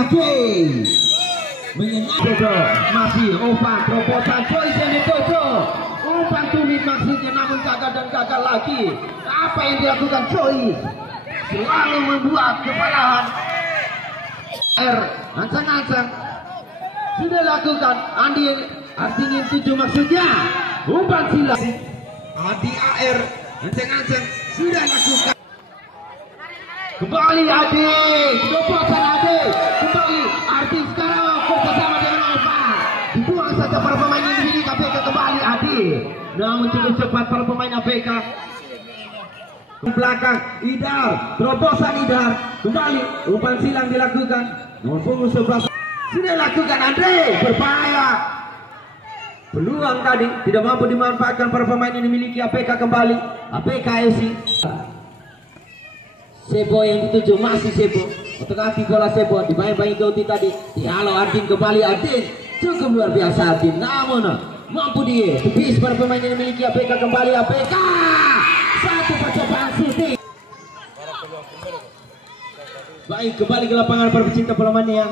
Ade menyenangkan. Masih umpan terobosan Joyce yang ditutup. Umpan tulis maksudnya namun gagal dan gagal lagi. Apa yang dilakukan Joyce? Selalu membuat kepalahan. Ancang-ancang sudah lakukan. Andi artinya 7 maksudnya. Umpan silang. Adi AR ancang-ancang sudah lakukan. Kembali Adi, terobosan Adi. Kembali Ardi sekarang bersama dengan Ovan. Dibuang saja para pemain ini di KPK. Kembali Adi. Namun cukup cepat para pemain APK. Belakang Idar, terobosan Idar. Kembali umpan silang dilakukan. Nomor punggung 11 sudah lakukan Andre, berbahaya. Peluang tadi tidak mampu dimanfaatkan para pemain yang dimiliki APK. Kembali APK FC. Sebo yang dituju masih Sebo. Otak-atik bola Sebo dimain-main Doti tadi. Halo Ardin, kembali Ardin. Cukup luar biasa Ardin. Namun mampu dia tepis para pemain yang dimiliki APK. Kembali APK. Satu percobaan shooting. Baik, kembali ke lapangan para pecinta bola mania.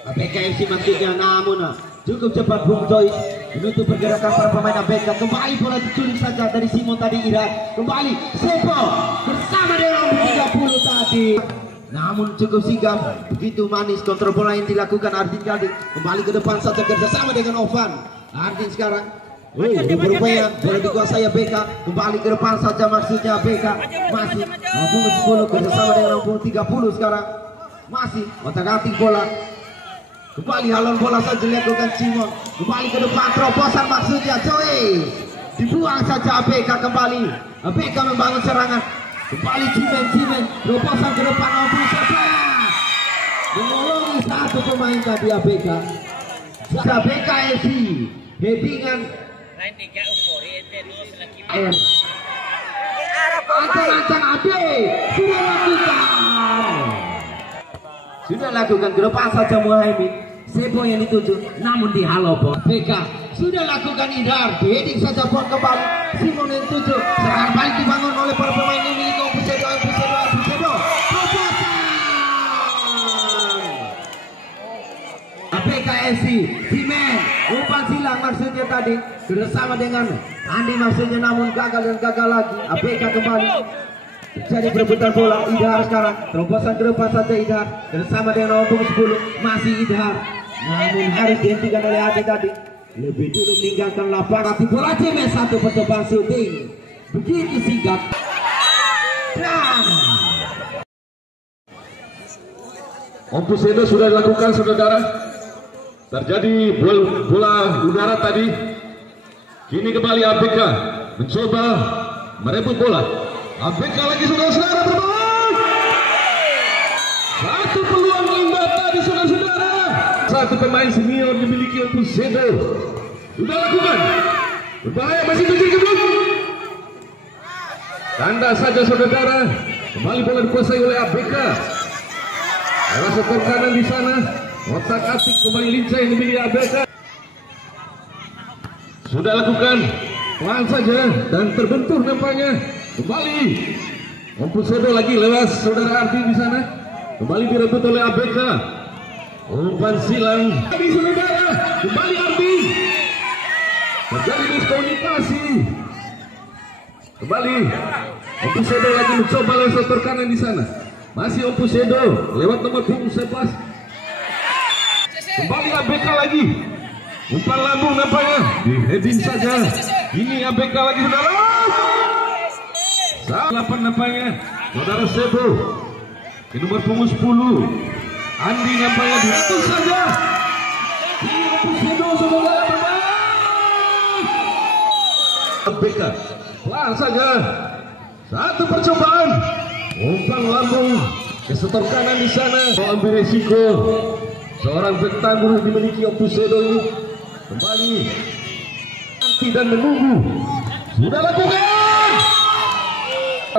APK FC maksudnya, namun cukup cepat Bung Joy menutup pergerakan para pemain APK. Kembali bola diculik saja dari Simon tadi. Irak kembali Sebo bersama dengan 30 tadi. Namun cukup sigap, begitu manis kontrol bola yang dilakukan Ardin tadi. Kembali ke depan saja kerjasama dengan Ovan. Ardin sekarang berupaya bola dikuasai APK. Kembali ke depan saja maksudnya APK. Masih nomor 10 kerjasama dengan nomor 30 sekarang. Masih otak-atik bola. Kembali halon bola saja dilakukan Simon. Kembali ke depan terobosan maksudnya Joy. Dibuang saja APK kembali. APK membangun serangan. Kembali Cimen. Terobosan ke depan nomor 11. Menolongi satu pemain tadi APK. APK FC. Headingan. Ancang-ancang Ade sudah lakukan ke depan saja Muhaimin. Sebo yang dituju namun dihalau Bon. PK sudah lakukan Idar. Heading saja Bon kembali. Simon yang dituju. Serangan balik dibangun oleh para pemain ini. Pusedo. APK FC Simen. Umpan silang maksudnya tadi. Bersama dengan Andi maksudnya namun gagal dan gagal lagi. APK kembali. Jadi berebutan bola. Idhar sekarang terobosan ke depan saja Idhar bersama dengan nomor 10 masih Idhar, namun harus dihentikan oleh Adi tadi. Lebih dulu meninggalkan lapangan. Bola Cimen, satu percobaan shooting begitu sigap. Pusedo sudah dilakukan saudara. Terjadi bola udara tadi. Kini kembali APK mencoba merebut bola. APK lagi saudara-saudara bermain. Satu peluang indah tadi saudara-saudara. Satu pemain senior dimiliki Pusedo. Sudah lakukan. Berbahaya, masih terjadi belum. Tanda saja saudara. Kembali bola dikuasai oleh APK. Lewat sektor kanan di sana. Otak-atik kembali lincah yang dimiliki APK. Sudah lakukan. Pelan saja dan terbentur nampaknya. Kembali Pusedo lagi lewat saudara Ardi di sana. Kembali direbut oleh APK. Umpan silang di saudara. Kembali Ardi. Terjadi diskomunikasi. Kembali Pusedo lagi mencoba lewat sektor kanan di sana. Masih Pusedo lewat nomor 11. Kembali APK lagi. Umpan lambung nampaknya di heading saja. Ini APK lagi saudara. 8 nampaknya saudara Sebo di nomor punggung 10. Andi nampaknya diatur saja. Ini Pusedo saudara bermain. APK pelan saja. Satu percobaan. Umpan lambung ke setor kanan di sana. Ambil resiko. Seorang bertangguh dimiliki Pusedo ini. Kembali nanti dan menunggu. Sudah lakukan.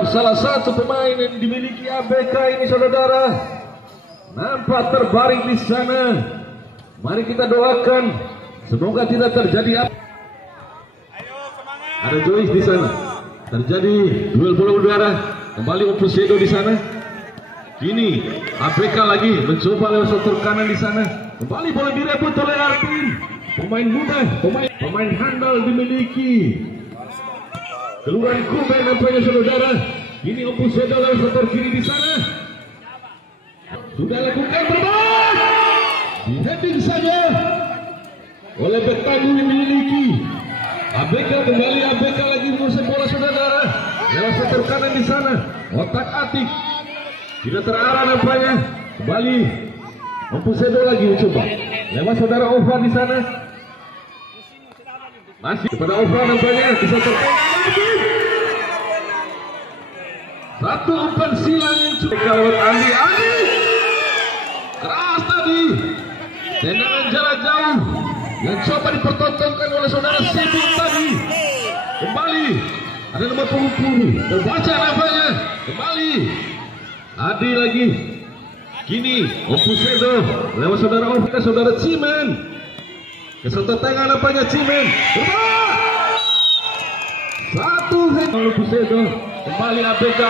Salah satu pemain yang dimiliki APK ini saudara nampak terbaring di sana. Mari kita doakan semoga tidak terjadi apa. Ada Joyce di sana. Terjadi duel bola udara. Kembali Pusedo di sana. Kini ABK lagi mencoba lewat sektor kanan di sana. Kembali bola direbut oleh Artin. Pemain muda, pemain handal dimiliki Kelurahan Kuben nampaknya saudara. Kini Opus Sedo lewat sektor kiri di sana. Sudah lakukan berbalik. Di heading saja oleh bek tangguh dimiliki ABK. Kembali ABK lagi menguasai bola saudara. Lewat sektor kanan di sana. Otak atik. Tidak terarah nampaknya. Kembali Opus Sedo lagi mencoba. Lewat saudara Ova di sana. Masih kepada Ova nampaknya. Bisa tertengah. Satu umpan silang yang cukup lewat Andi. Keras tadi. Tendangan jarak jauh yang coba dipertontonkan oleh saudara Sibuk tadi. Kembali ada nomor punggung 10. Terbaca nampaknya. Kembali Adi lagi. Kini Opus Sedo lewat saudara Ova, saudara Cimen. Keserta tengah nampaknya Cimen. Satu head Opus Sedo. Kembali ABK.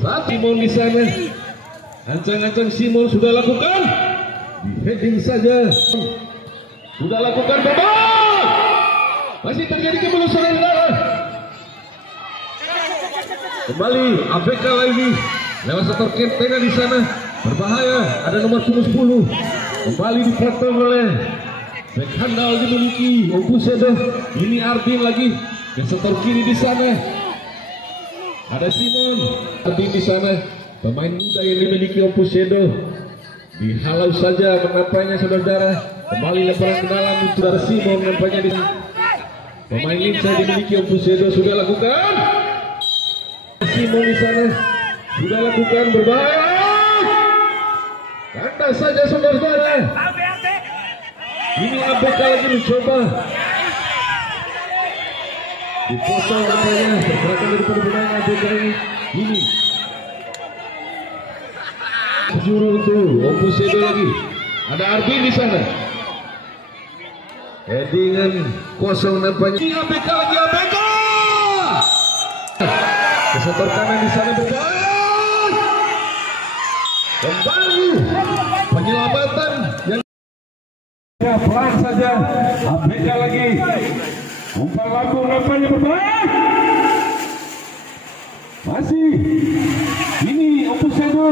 Saat Simon di sana. Ancang-ancang Simon sudah lakukan. Di heading saja. Sudah lakukan bebas. Masih terjadi kemelusaran saudara. Kembali ABK lagi. Lewat sektor tengah di sana. Berbahaya. Ada nomor 10. Kembali dipotong oleh bek handal dimiliki Opus Sedo. Ini Ardin lagi ke sektor kiri di sana. Ada Simon. Ardin di sana. Pemain muda yang dimiliki Opus Sedo. Dihalau saja menampaknya saudara. Kembali lemparan ke dalam saudara Simon nampaknya di sana. Pemain lincah dimiliki Opus Sedo sudah lakukan. Simon di sana sudah lakukan berbahaya. Kandas saja saudara. Ini ABK lagi mencoba. Dipotong nampaknya pergerakan daripada pemain ABK ini. Ini juru untuk Opus Sedo lagi. Ada Arvin di sana. Headingan kosong nampaknya. Ini ABK lagi ABK. Kesetor kanan di sana berbahaya. Kembali penyelamatan yang pelan saja. ABK lagi. Umpan lambung nampaknya berbahaya. Masih. Ini Opus Sedo.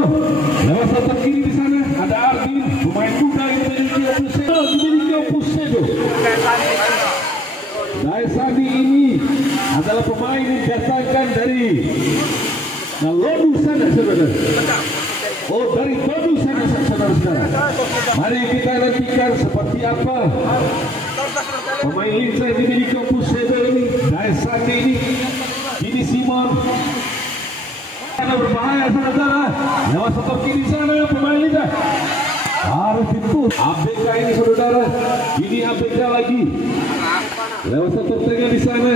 Lewat sektor kiri di sana ada Arvin, pemain muda yang dimiliki Opus Sedo. Daesadi ini adalah pemain yang datangkan dari Lodu sana saudara. Oh, dari Lodu sana saudara. Mari kita nantikan seperti apa pemain lincah yang dimiliki Opus Sedo ini. Daesadi ini Simon. Karena berbahaya saudara. Lewat sektor kiri sana pemain lincah. Harus ditutup. ABK ini saudara. Ini ABK lagi. Lewat sektor tengah di sana.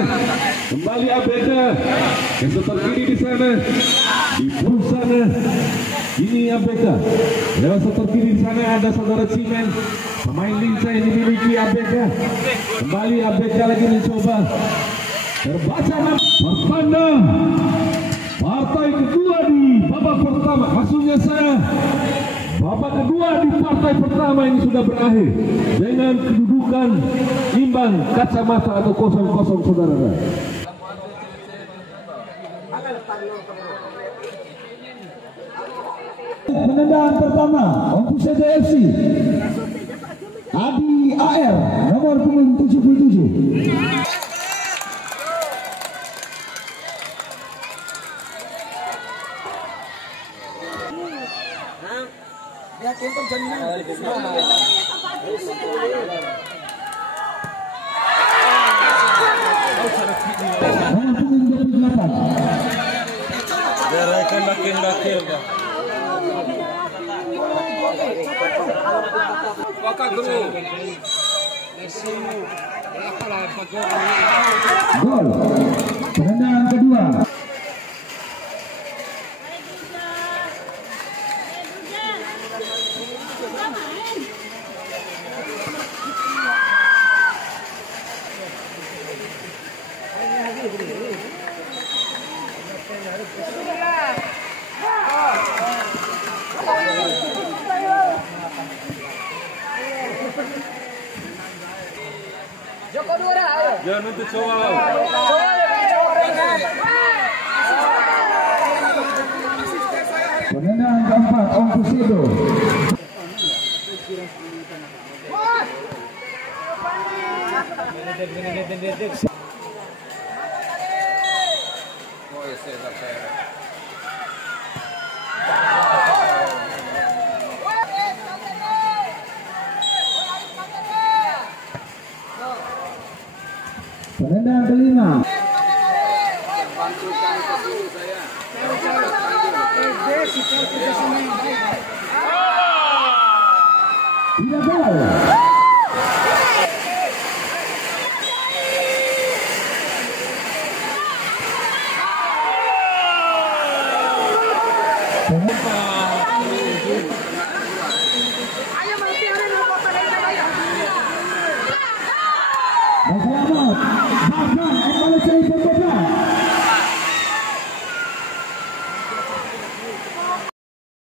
Kembali ABK. Ke sektor kiri di sana. Di pul sana. Ini ABK. Lewat sektor kiri di sana ada saudara Cimen. Pemain lincah yang dimiliki ABK. Kembali ABK lagi mencoba. Terbaca berpandang. Partai kedua di babak pertama. Maksudnya saya babak kedua di partai pertama ini sudah berakhir dengan kedudukan imbang kacamata atau 0-0 saudara. Penendaan pertama untuk CDFC Adi AR nomor punggung 77. Nomor punggung 28. Gerakan makin Pak. Gol. Penendaan kedua. Jangan untuk soal. Penendang keempat Om Kusido. Penendang kelima tidak gol.